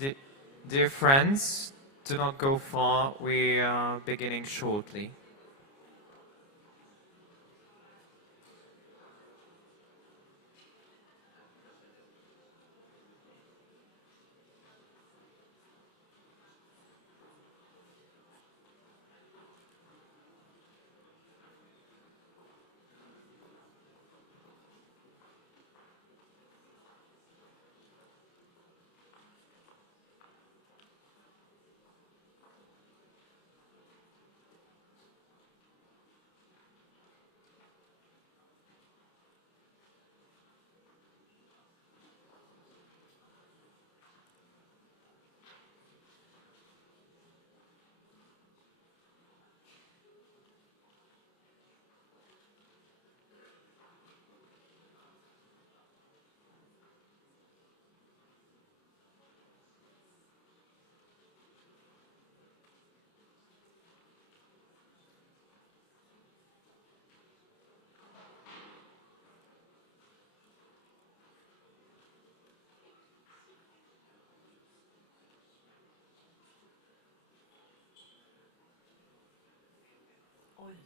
De- Dear friends, do not go far. We are beginning shortly. Oj.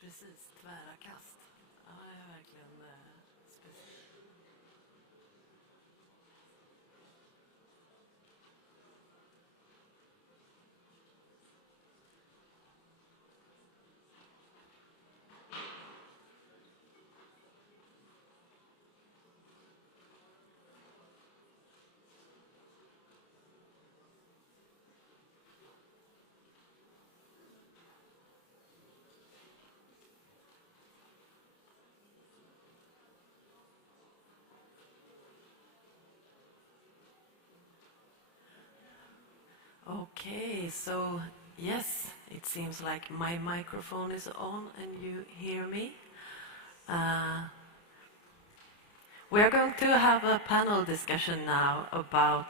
Precis, tvära kast. Ja, det är verkligen speciellt. Okay, so yes, it seems like my microphone is on and you hear me. We're going to have a panel discussion now about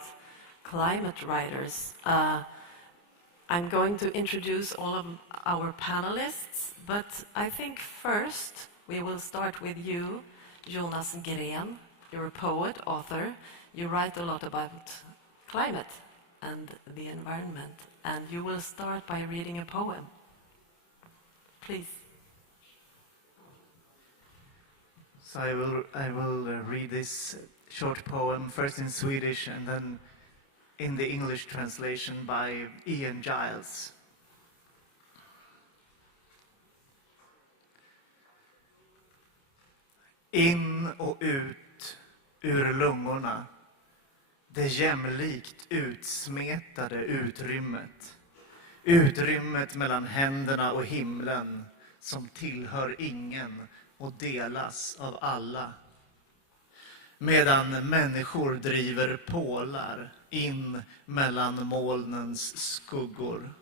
climate writers. I'm going to introduce all of our panelists, but I think first we will start with you, Jonas Gren. You're a poet, author. You write a lot about climate and the environment, and you will start by reading a poem. Please. So I will read this short poem first in Swedish and then in the English translation by Ian Giles. In och ut ur lungorna, det jämlikt utsmetade utrymmet. Utrymmet mellan händerna och himlen som tillhör ingen och delas av alla. Medan människor driver pålar in mellan molnens skuggor.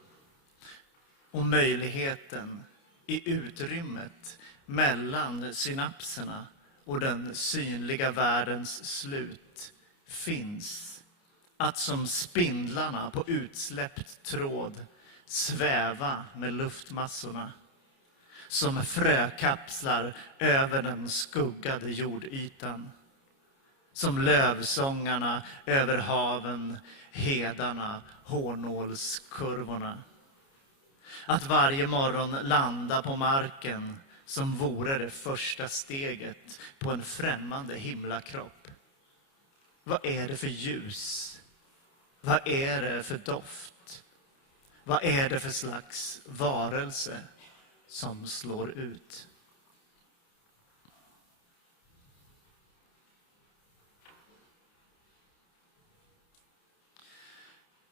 Och möjligheten i utrymmet mellan synapserna och den synliga världens slut finns att som spindlarna på utsläppt tråd sväva med luftmassorna. Som frökapslar över den skuggade jordytan. Som lövsångarna över haven, hedarna, hårnålskurvorna. Att varje morgon landa på marken som vore det första steget på en främmande himlakropp. Vad är det för ljus? Vad är det för doft? Vad är det för slags varelse som slår ut?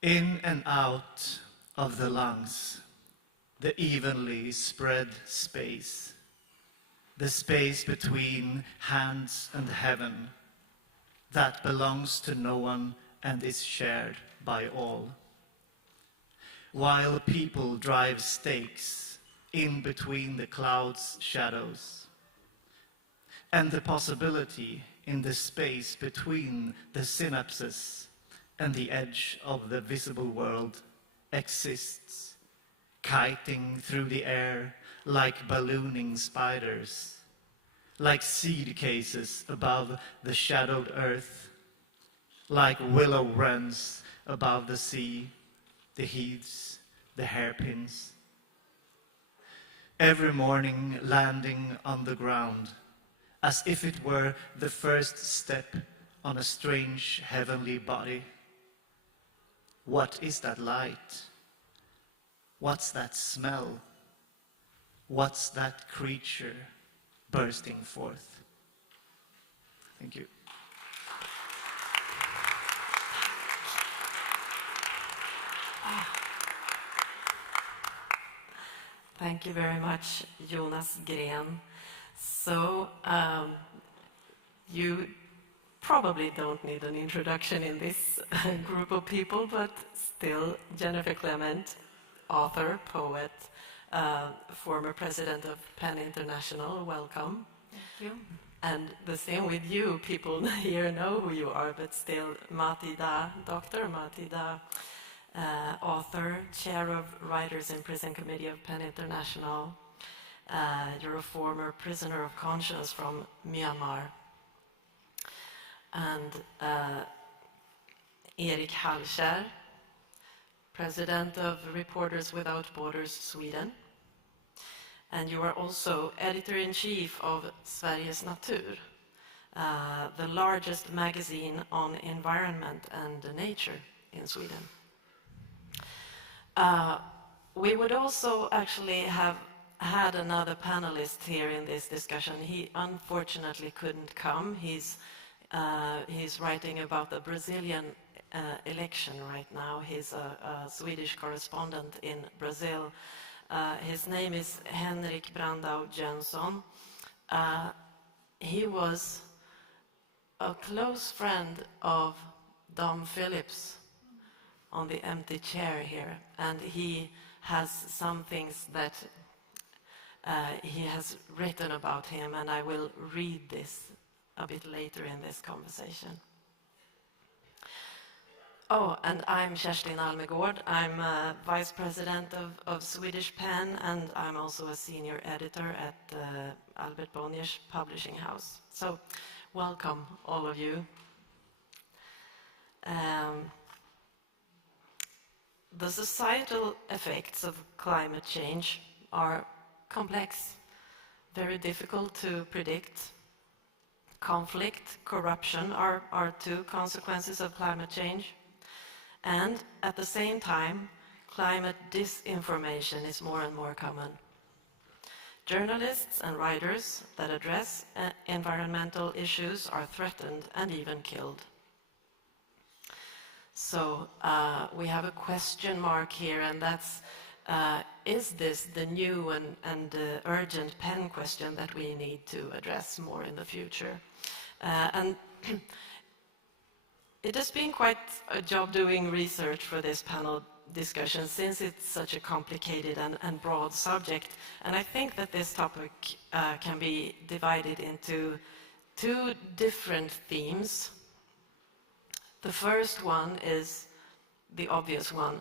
In and out of the lungs, the evenly spread space, the space between hands and heaven, that belongs to no one and is shared by all. While people drive stakes in between the clouds' shadows, and the possibility in the space between the synapses and the edge of the visible world exists, kiting through the air like ballooning spiders, like seed cases above the shadowed earth, like willow wrens above the sea, the heaths, the hairpins. Every morning landing on the ground, as if it were the first step on a strange heavenly body. What is that light? What's that smell? What's that creature bursting forth? Thank you. Thank you very much, Jonas Gren. So, you probably don't need an introduction in this group of people, but still, Jennifer Clement, author, poet, former president of PEN International, welcome. Thank you. And the same with you, people here know who you are, but still, Mati Da, Dr. Mati Da, author, chair of Writers in Prison Committee of PEN International. You're a former prisoner of conscience from Myanmar. And Erik Hallskär, president of Reporters Without Borders Sweden. And you are also editor-in-chief of Sveriges Natur, the largest magazine on environment and nature in Sweden. We would also actually have had another panelist here in this discussion. He unfortunately couldn't come. He's writing about the Brazilian election right now. He's a Swedish correspondent in Brazil. His name is Henrik Brandau Jönsson. He was a close friend of Dom Phillips on the empty chair here, and he has some things that he has written about him, and I will read this a bit later in this conversation. Oh, and I'm Kerstin Almegård. I'm vice president of Swedish PEN, and I'm also a senior editor at Albert Bonnier's publishing house. So, welcome, all of you. The societal effects of climate change are complex, very difficult to predict. Conflict, corruption are two consequences of climate change. And at the same time, climate disinformation is more and more common. Journalists and writers that address environmental issues are threatened and even killed. So we have a question mark here, and that's, is this the new and urgent PEN question that we need to address more in the future? And it has been quite a job doing research for this panel discussion, since it's such a complicated and broad subject. And I think that this topic can be divided into two different themes. The first one is the obvious one,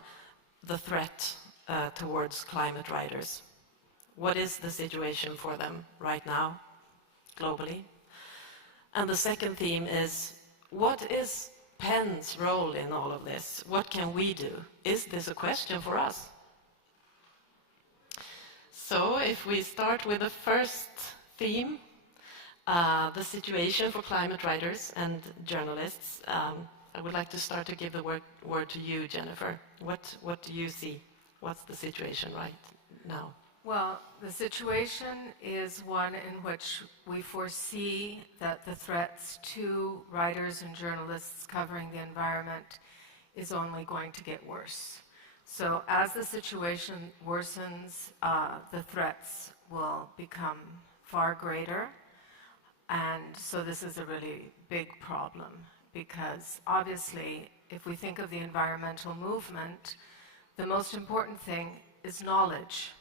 the threat towards climate writers. What is the situation for them right now, globally? And the second theme is, what is PEN's role in all of this? What can we do? Is this a question for us? So if we start with the first theme, the situation for climate writers and journalists, I would like to start to give the word to you, Jennifer. What do you see? What's the situation right now? Well, the situation is one in which we foresee that the threats to writers and journalists covering the environment is only going to get worse. So as the situation worsens, the threats will become far greater. And so this is a really big problem, because obviously, if we think of the environmental movement, the most important thing is knowledge.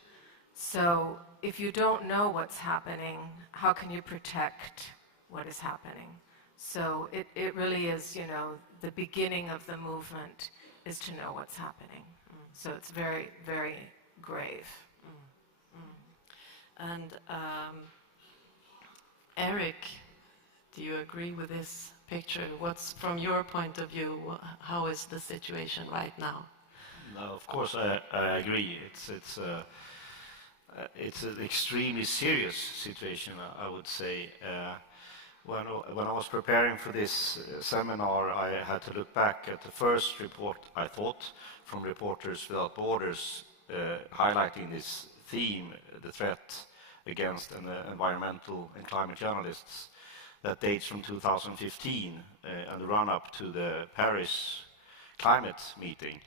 So if you don't know what's happening, how can you protect what is happening? So it really is, you know, the beginning of the movement is to know what's happening. So it's very, very grave. And Eric, Do you agree with this picture? What's, from your point of view, how is the situation right now? No, of course, I agree. It's an extremely serious situation, I would say. When I was preparing for this seminar, I had to look back at the first report, I thought, from Reporters Without Borders, highlighting this theme, the threat against environmental and climate journalists, that dates from 2015 and the run-up to the Paris climate meeting.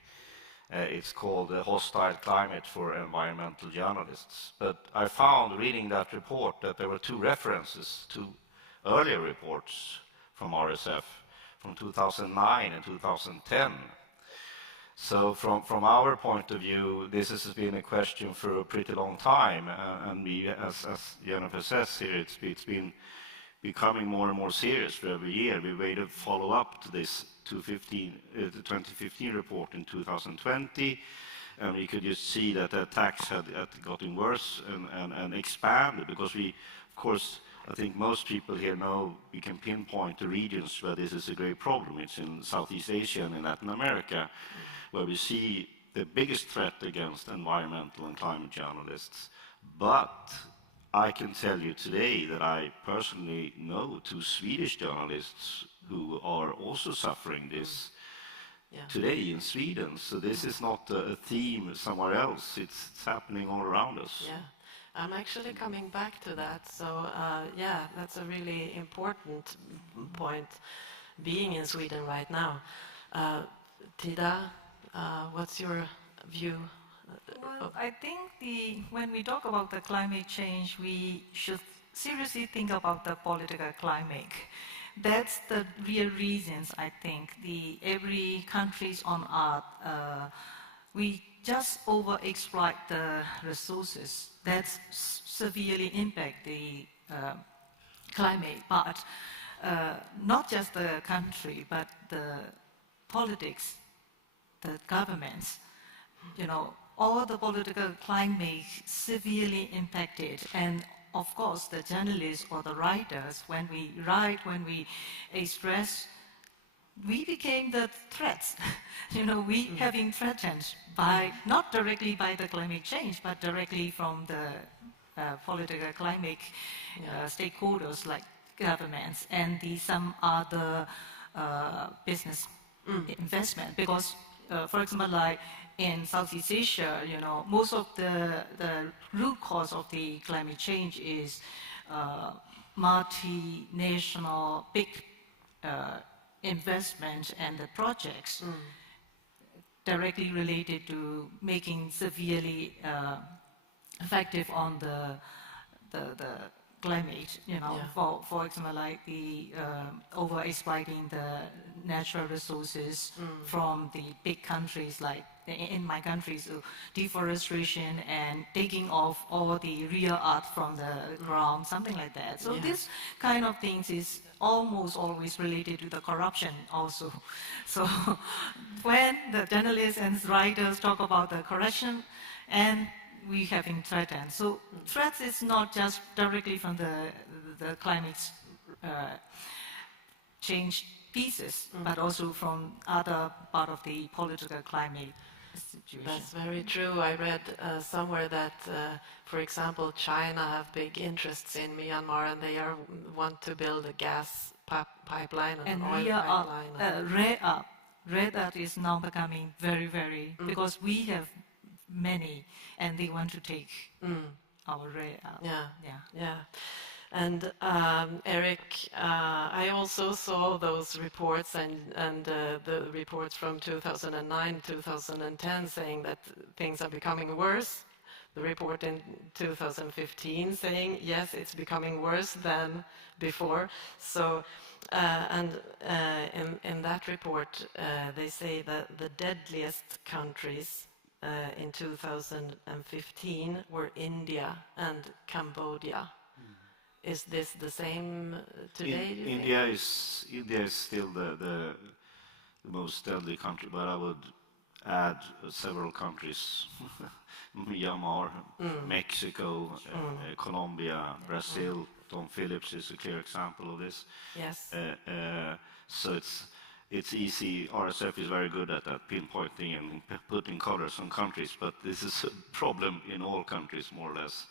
It's called the Hostile Climate for Environmental Journalists. But I found, reading that report, that there were two references to earlier reports from RSF from 2009 and 2010. So from our point of view, this has been a question for a pretty long time, and we, as Jennifer says here, it's been becoming more and more serious for every year. We made a follow-up to this 2015 report in 2020, and we could just see that the attacks had gotten worse and expanded, because we, of course, I think most people here know we can pinpoint the regions where this is a great problem. It's in Southeast Asia and in Latin America, where we see the biggest threat against environmental and climate journalists. But I can tell you today that I personally know two Swedish journalists who are also suffering this today in Sweden. So this is not a theme somewhere else. It's happening all around us. Yeah, I'm actually coming back to that. So yeah, that's a really important point, being in Sweden right now. Tida, what's your view? Well, I think when we talk about the climate change, we should seriously think about the political climate. That's the real reasons, I think. Every countries on earth, we just overexploit the resources. That severely impact the climate. But not just the country, but the politics, the governments, you know, all the political climate severely impacted. And of course, the journalists or the writers, when we write, when we express, we became the threats. You know, we having threatened by, not directly by the climate change, but directly from the political climate stakeholders like governments and some other business investment. Because, for example, like in Southeast Asia, you know, most of the root cause of the climate change is multinational big investment and the projects directly related to making severely effective on the climate, you know, for example, like the over-exploiting the natural resources from the big countries, like in my countries, deforestation and taking off all the real earth from the ground, something like that. So this kind of things is almost always related to the corruption also. So when the journalists and writers talk about the corruption, and we have been threatened. So threats is not just directly from the climate change pieces, but also from other part of the political climate situation. That's very true. I read somewhere that, for example, China have big interests in Myanmar, and they want to build a gas pipeline and oil pipeline. Rare earth is now becoming very, very, because we have many, and they want to take our rare earth. Yeah. And Eric, I also saw those reports and the reports from 2009, 2010 saying that things are becoming worse. The report in 2015 saying, yes, it's becoming worse than before. So, and in that report, they say that the deadliest countries in 2015 were India and Cambodia. Is this the same today? India is still the most deadly country, but I would add several countries: Myanmar, Mexico, Colombia, Brazil. Tom Phillips is a clear example of this. Yes. So it's easy. RSF is very good at that, pinpointing and putting colors on countries, but this is a problem in all countries, more or less.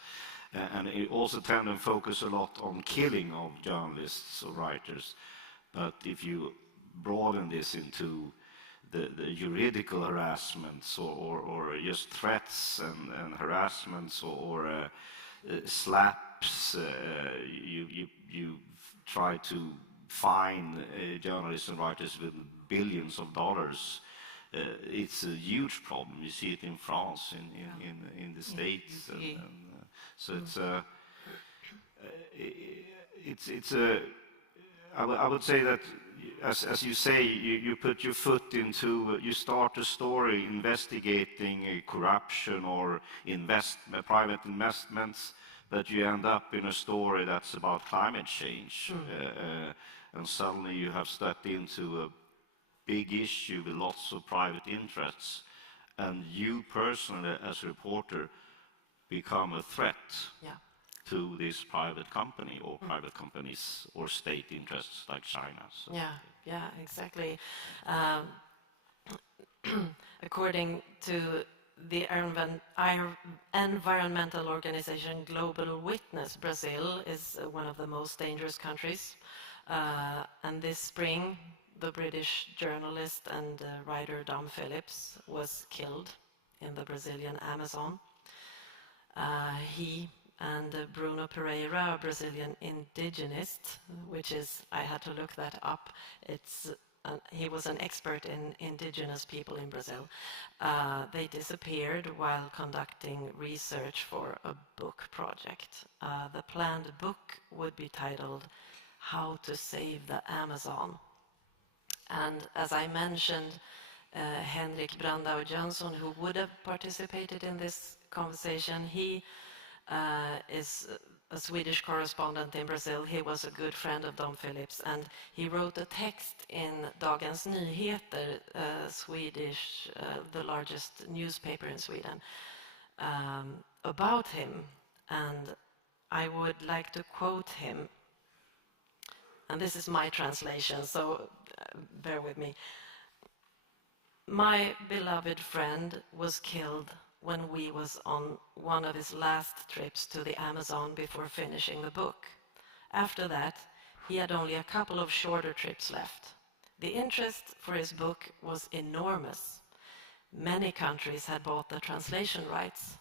And it also tend to focus a lot on killing of journalists or writers. But if you broaden this into the juridical harassments or just threats and harassments or slaps, you try to fine journalists and writers with billions of dollars. It's a huge problem. You see it in France, in the States, so I would say that, as you say, you put your foot into, you start a story investigating corruption or private investments, but you end up in a story that's about climate change, and suddenly you have stepped into a big issue with lots of private interests, and you personally, as a reporter, become a threat to this private company or private companies or state interests like China. So. Yeah, exactly. According to the environmental organization Global Witness, Brazil is one of the most dangerous countries. And this spring, the British journalist and writer Dom Phillips was killed in the Brazilian Amazon. He and Bruno Pereira, a Brazilian indigenist, which is, I had to look that up, he was an expert in indigenous people in Brazil. They disappeared while conducting research for a book project. The planned book would be titled How to Save the Amazon. And as I mentioned, Henrik Brandao Jönsson, who would have participated in this conversation, he is a Swedish correspondent in Brazil. He was a good friend of Dom Phillips, and he wrote a text in Dagens Nyheter, Swedish, the largest newspaper in Sweden, about him. And I would like to quote him. And this is my translation, so bear with me. My beloved friend was killed when we was on one of his last trips to the Amazon before finishing the book. After that, he had only a couple of shorter trips left. The interest for his book was enormous. Many countries had bought the translation rights.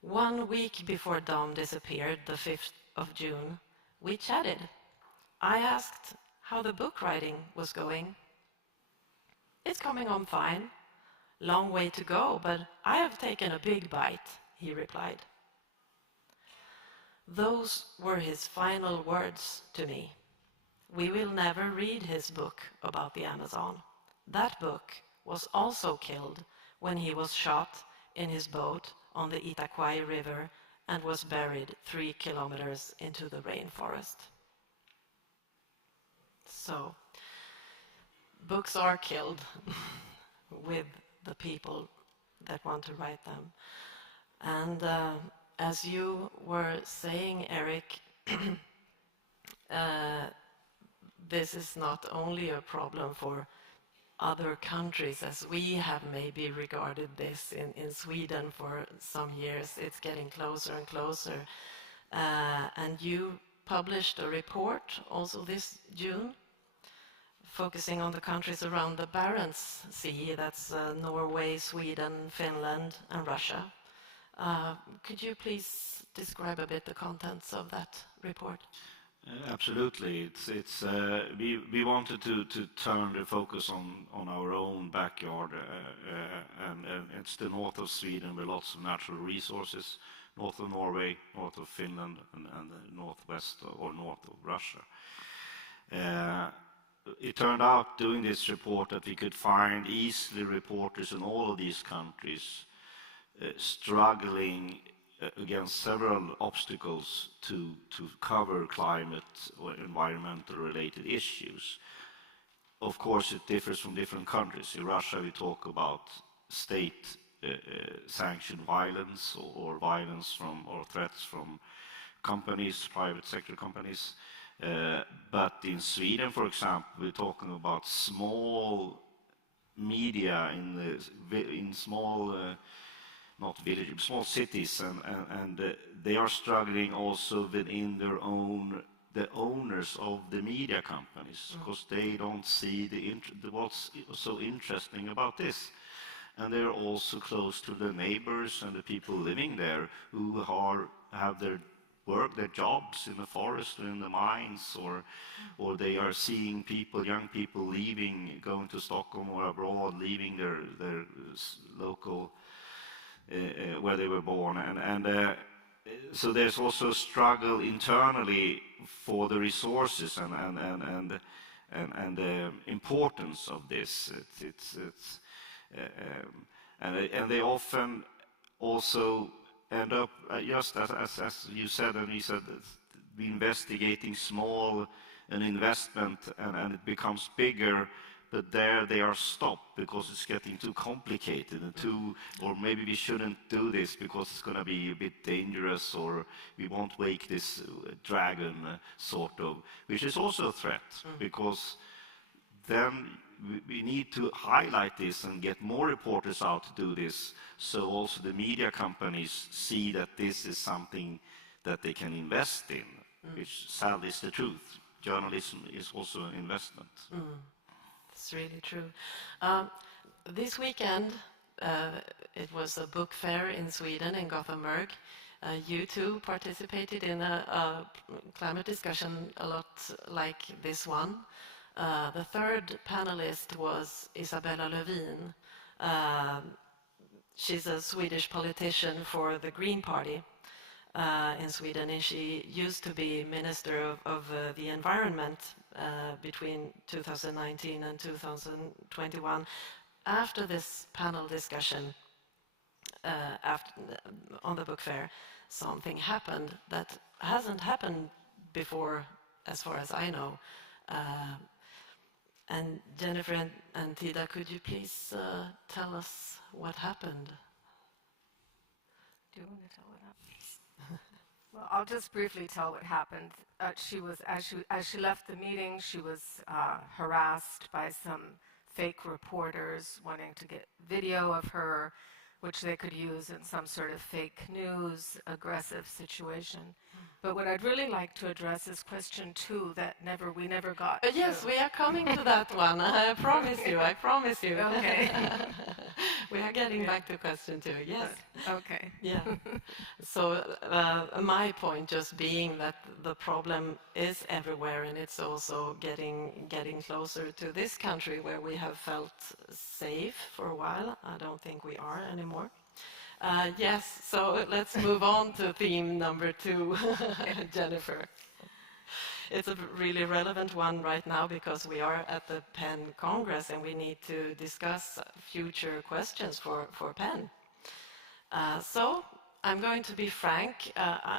1 week before Dom disappeared, the 5th of June, we chatted. I asked how the book writing was going. It's coming on fine. Long way to go, but I have taken a big bite, he replied. Those were his final words to me. We will never read his book about the Amazon. That book was also killed when he was shot in his boat on the Itaquai River and was buried 3 kilometers into the rainforest. So, books are killed with the people that want to write them. And as you were saying, Eric, this is not only a problem for other countries, as we have maybe regarded this in Sweden for some years. It's getting closer and closer. And you published a report also this June, focusing on the countries around the Barents Sea, that's Norway, Sweden, Finland, and Russia. Could you please describe a bit the contents of that report? Absolutely. We wanted to turn the focus on our own backyard, and it's the north of Sweden with lots of natural resources, north of Norway, north of Finland, and the northwest or north of Russia. It turned out doing this report that we could find easily reporters in all of these countries struggling against several obstacles to cover climate or environmental related issues. Of course, it differs from different countries. In Russia, we talk about state sanctioned violence or violence from or threats from companies, private sector companies. But in Sweden, for example, we're talking about small media in small, not villages, small cities, and they are struggling also within their own, the owners of the media companies, because they don't see what's so interesting about this. And they're also close to the neighbors and the people living there who have their work, their jobs in the forest or in the mines, or they are seeing people, young people leaving, going to Stockholm or abroad, leaving their local, where they were born. So there's also a struggle internally for the resources and the importance of this. And they often also end up, just as you said, and he said, investigating an investment, and it becomes bigger, but there they are stopped because it's getting too complicated and or maybe we shouldn't do this because it's going to be a bit dangerous, or we won't wake this dragon, sort of, which is also a threat, because then we need to highlight this and get more reporters out to do this, so also the media companies see that this is something that they can invest in, which sadly is the truth. Journalism is also an investment. It's really true. This weekend, it was a book fair in Sweden, in Gothenburg. You too participated in a climate discussion a lot like this one. The third panelist was Isabella Lövin. She's a Swedish politician for the Green Party in Sweden, and she used to be Minister of the Environment between 2019 and 2021. After this panel discussion on the book fair, something happened that hasn't happened before, as far as I know. And Jennifer and Tida, could you please tell us what happened? Do you want to tell what happened? Well, I'll just briefly tell what happened. She was, as she left the meeting, she was harassed by some fake reporters wanting to get video of her, which they could use in some sort of fake news, aggressive situation. But what I'd really like to address is question 2 that we never got to. Yes, we are coming to that one. I promise you. Okay. We are getting back to question 2, yes. Okay. Yeah. So my point just being that the problem is everywhere, and it's also getting closer to this country where we have felt safe for a while. I don't think we are anymore. Yes, so let's move on to theme number 2, Jennifer. It's a really relevant one right now because we are at the PEN Congress and we need to discuss future questions for PEN. So I'm going to be frank.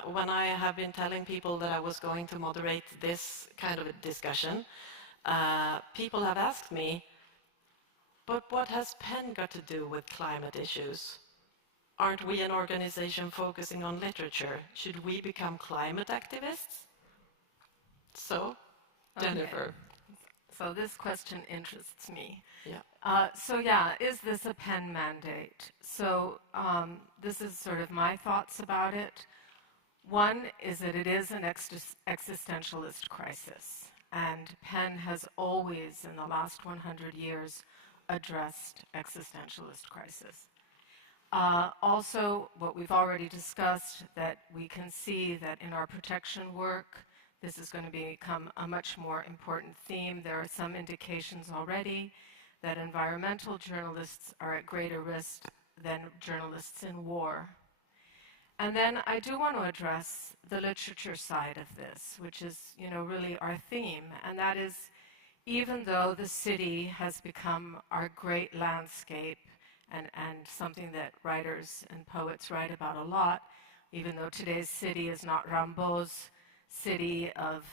When I have been telling people that I was going to moderate this kind of a discussion, people have asked me, but what has PEN got to do with climate issues? Aren't we an organization focusing on literature? Should we become climate activists? So, Jennifer. Okay. So this question interests me. Yeah. Is this a PEN mandate? So this is sort of my thoughts about it. One is that it is an existentialist crisis, and PEN has always, in the last 100 years, addressed existentialist crisis. Also, what we've already discussed, that we can see that in our protection work, this is going to become a much more important theme. There are some indications already that environmental journalists are at greater risk than journalists in war. And then I do want to address the literature side of this, which is, really our theme, and that is, even though the city has become our great landscape and something that writers and poets write about a lot, even though today's city is not Rimbaud's city of,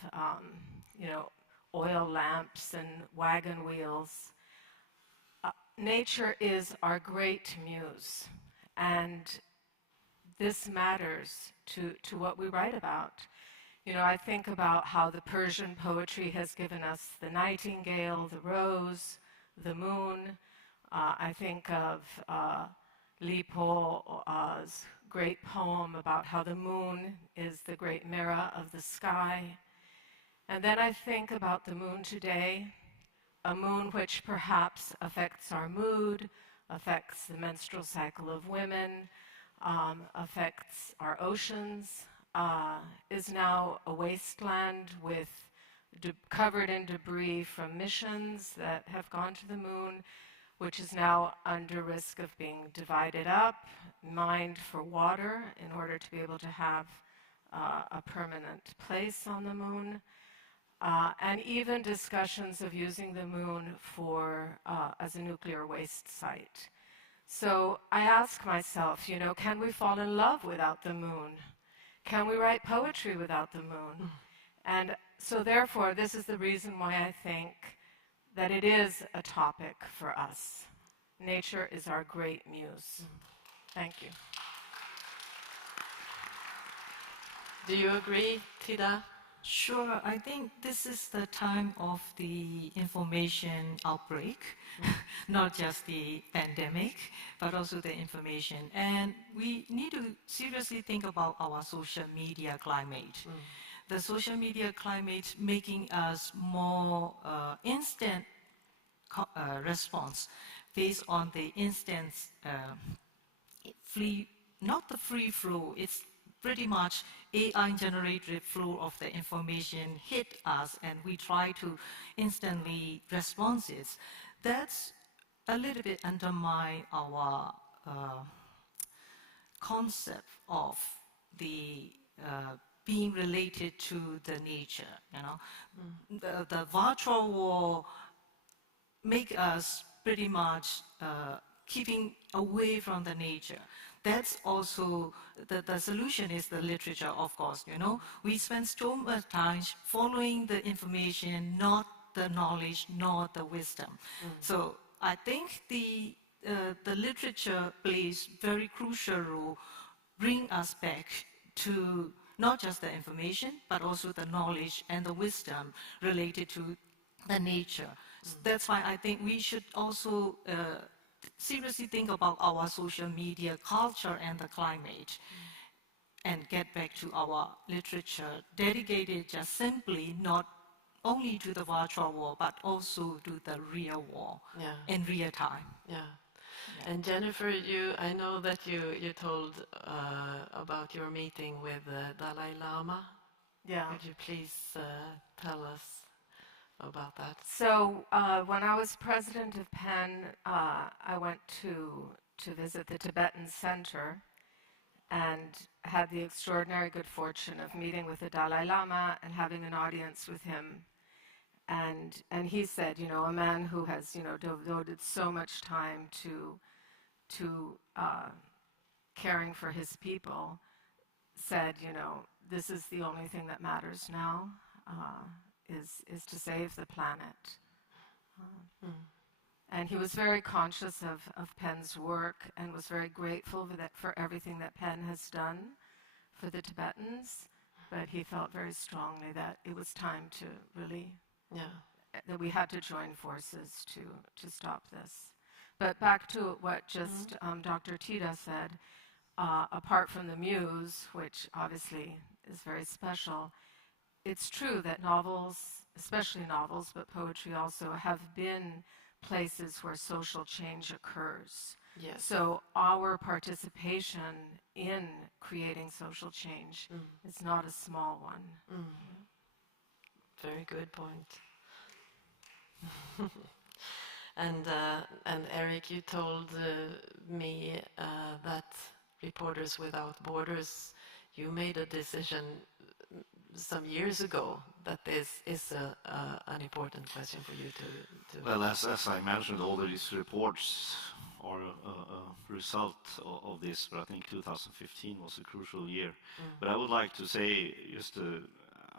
oil lamps and wagon wheels. Nature is our great muse, and this matters to what we write about. You know, I think about how the Persian poetry has given us the nightingale, the rose, the moon. I think of Li Po's great poem about how the moon is the great mirror of the sky. And then I think about the moon today, a moon which perhaps affects our mood, affects the menstrual cycle of women, affects our oceans, is now a wasteland with covered in debris from missions that have gone to the moon, which is now under risk of being divided up, mined for water in order to be able to have a permanent place on the moon. And even discussions of using the moon for as a nuclear waste site. So I ask myself, you know, can we fall in love without the moon? Can we write poetry without the moon? And so therefore, this is the reason why I think that it is a topic for us. Nature is our great muse. Thank you. Do you agree, Tida? Sure, I think this is the time of the information outbreak, not just the pandemic, but also the information. And we need to seriously think about our social media climate. The social media climate making us more instant response based on the instant not the free flow, it's pretty much AI-generated flow of the information hit us and we try to instantly respond it. That's a little bit undermine our concept of the being related to the nature, you know. The virtual world make us pretty much keeping away from the nature. That's also, the solution is the literature, of course, you know. We spend so much time following the information, not the knowledge, not the wisdom. So I think the literature plays very crucial role, bring us back to not just the information, but also the knowledge and the wisdom related to the nature. So that's why I think we should also seriously think about our social media culture and the climate and get back to our literature dedicated just simply not only to the virtual world, but also to the real world in real time. And Jennifer, I know that you told about your meeting with the Dalai Lama. Could you please tell us about that? So when I was president of PEN, I went to visit the Tibetan Center and had the extraordinary good fortune of meeting with the Dalai Lama and having an audience with him. And he said, you know, a man who has, you know, devoted so much time to caring for his people, said, you know, this is the only thing that matters now, is to save the planet. And he was very conscious of PEN's work and was very grateful for everything that PEN has done for the Tibetans, but he felt very strongly that it was time to really, that we had to join forces to stop this. But back to what just Dr. Tida said, apart from the muse, which obviously is very special, it's true that novels, especially novels, but poetry also, have been places where social change occurs. Yes. So our participation in creating social change is not a small one. Very good point. And Eric, you told me that Reporters Without Borders, you made a decision some years ago that this is an important question for you to... Well, as I mentioned, all of these reports are a result of this, but I think 2015 was a crucial year. But I would like to say, just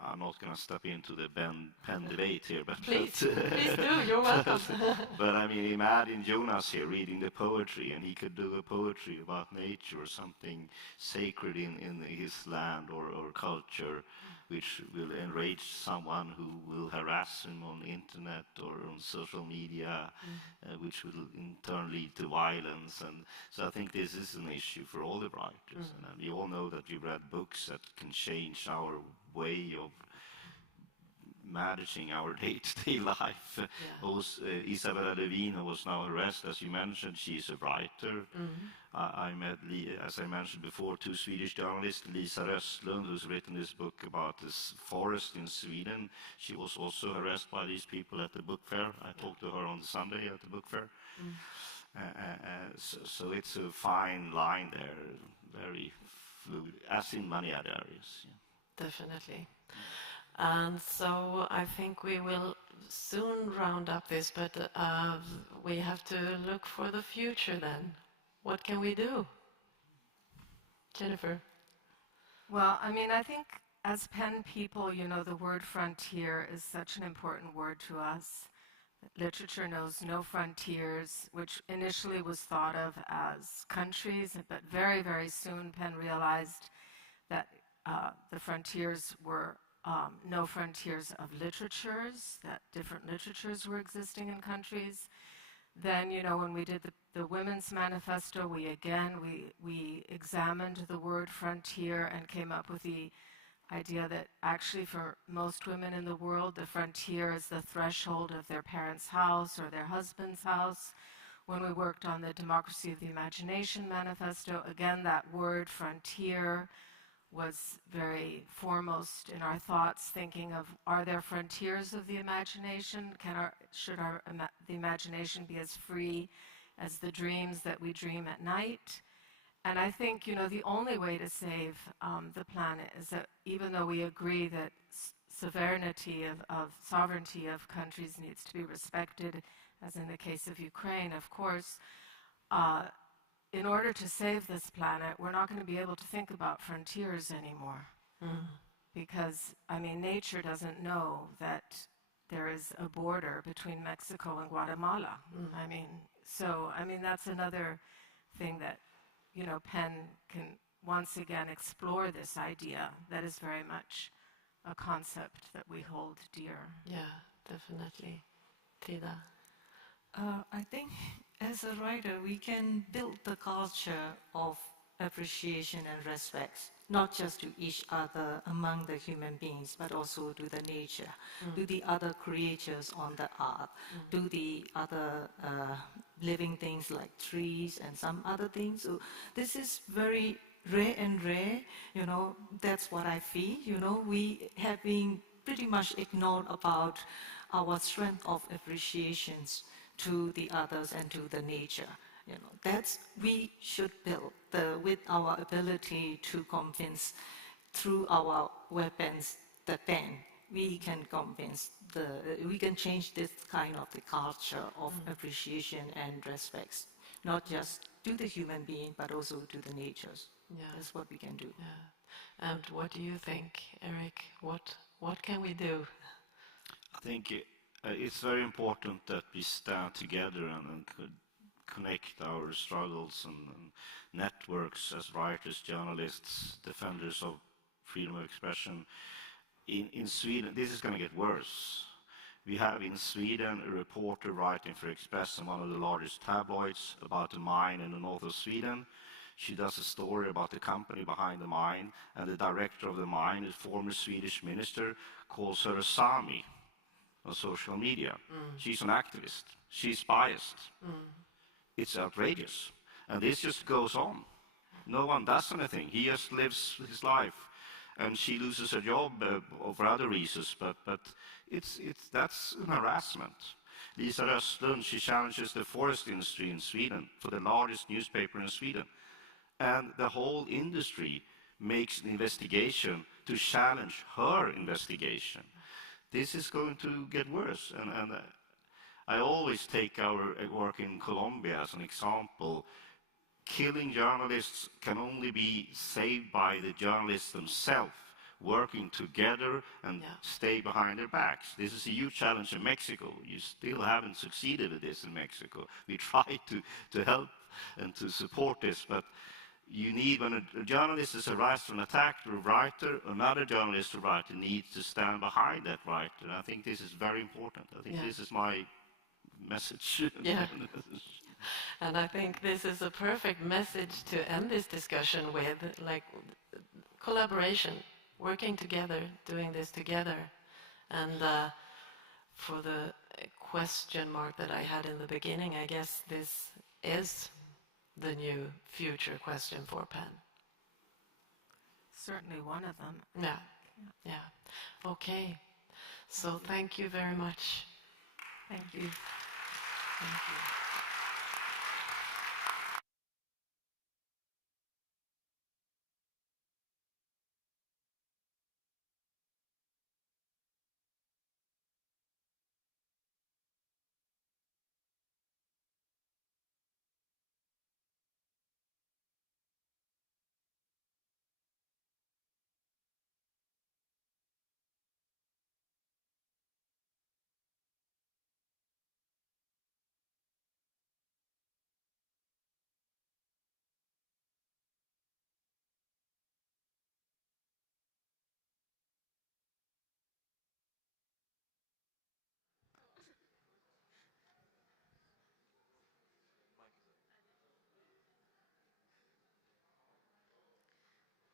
I'm not going to step into the pen debate here, but Please, please do. You're welcome. but I mean, imagine Jonas here reading the poetry, and he could do a poetry about nature or something sacred in his land or culture, which will enrage someone who will harass him on the internet or on social media, which will in turn lead to violence. And so I think this is an issue for all the writers. And we all know that we read books that can change our way of managing our day-to-day life. Isabella Lövin, who was now arrested, as you mentioned, she's a writer. I met, as I mentioned before, 2 Swedish journalists, Lisa Röstlund, who's written this book about this forest in Sweden. She was also harassed by these people at the book fair. I talked to her on Sunday at the book fair. So it's a fine line there, very fluid, as in many other areas. Yeah. Definitely. And so I think we will soon round up this, but we have to look for the future then. What can we do? Jennifer? Well, I mean, I think as PEN people, you know, the word frontier is such an important word to us. Literature knows no frontiers, which initially was thought of as countries, but very, very soon PEN realized that the frontiers were no frontiers of literatures, that different literatures were existing in countries. Then, you know, when we did the Women's Manifesto, we examined the word frontier and came up with the idea that actually for most women in the world, the frontier is the threshold of their parents' house or their husband's house. When we worked on the Democracy of the Imagination Manifesto, again, that word frontier was very foremost in our thoughts, thinking of, are there frontiers of the imagination? Should the imagination be as free as the dreams that we dream at night? And I think, you know, the only way to save the planet is that even though we agree that sovereignty of countries needs to be respected, as in the case of Ukraine, of course, in order to save this planet, we're not going to be able to think about frontiers anymore. Because, I mean, nature doesn't know that there is a border between Mexico and Guatemala. I mean, that's another thing that, you know, PEN can once again explore this idea that is very much a concept that we hold dear. Yeah, definitely. Tida? I think as a writer, we can build the culture of appreciation and respect, not just to each other among the human beings, but also to the nature, to the other creatures on the earth, to the other living things like trees and some other things. So this is very rare, you know, that's what I feel. You know, we have been pretty much ignored about our strength of appreciations to the others and to the nature. You know, that's we should build with our ability to convince through our weapons, the pen. We can convince we can change this kind of the culture of appreciation and respect, not just to the human being, but also to the natures. Yeah. That's what we can do. Yeah. And what do you think, Eric? What can we do? I think it's very important that we stand together and could connect our struggles and networks as writers, journalists, defenders of freedom of expression. In Sweden, this is going to get worse. We have in Sweden a reporter writing for Expressen, one of the largest tabloids, about a mine in the north of Sweden. She does a story about the company behind the mine, and the director of the mine, a former Swedish minister, calls her a Sami on social media. She's an activist. She's biased. It's outrageous. And this just goes on. No one does anything. He just lives his life. And she loses her job for other reasons, but that's an harassment. Lisa Röstlund, she challenges the forest industry in Sweden for the largest newspaper in Sweden. And the whole industry makes an investigation to challenge her investigation. This is going to get worse. And I always take our work in Colombia as an example. Killing journalists can only be saved by the journalists themselves working together and stay behind their backs. This is a huge challenge in Mexico. You still haven't succeeded with this in Mexico. We try to help and to support this, but you need, when a journalist is arise from an attack to a writer, another journalist or writer needs to stand behind that writer. And I think this is very important. I think this is my message. Yeah. And I think this is a perfect message to end this discussion with, like collaboration, working together, doing this together. And for the question mark that I had in the beginning, I guess this is the new future question for PEN. Certainly one of them. Yeah, yeah. Okay. So thank you very much. Thank you. Thank you.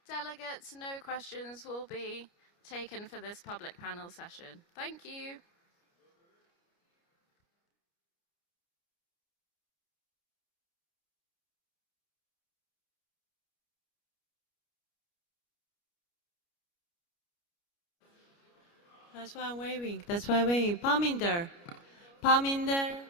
Delegates, no questions will be taken for this public panel session. Thank you. That's why I'm waving. That's why I'm waving. Palm in there. Palm in there.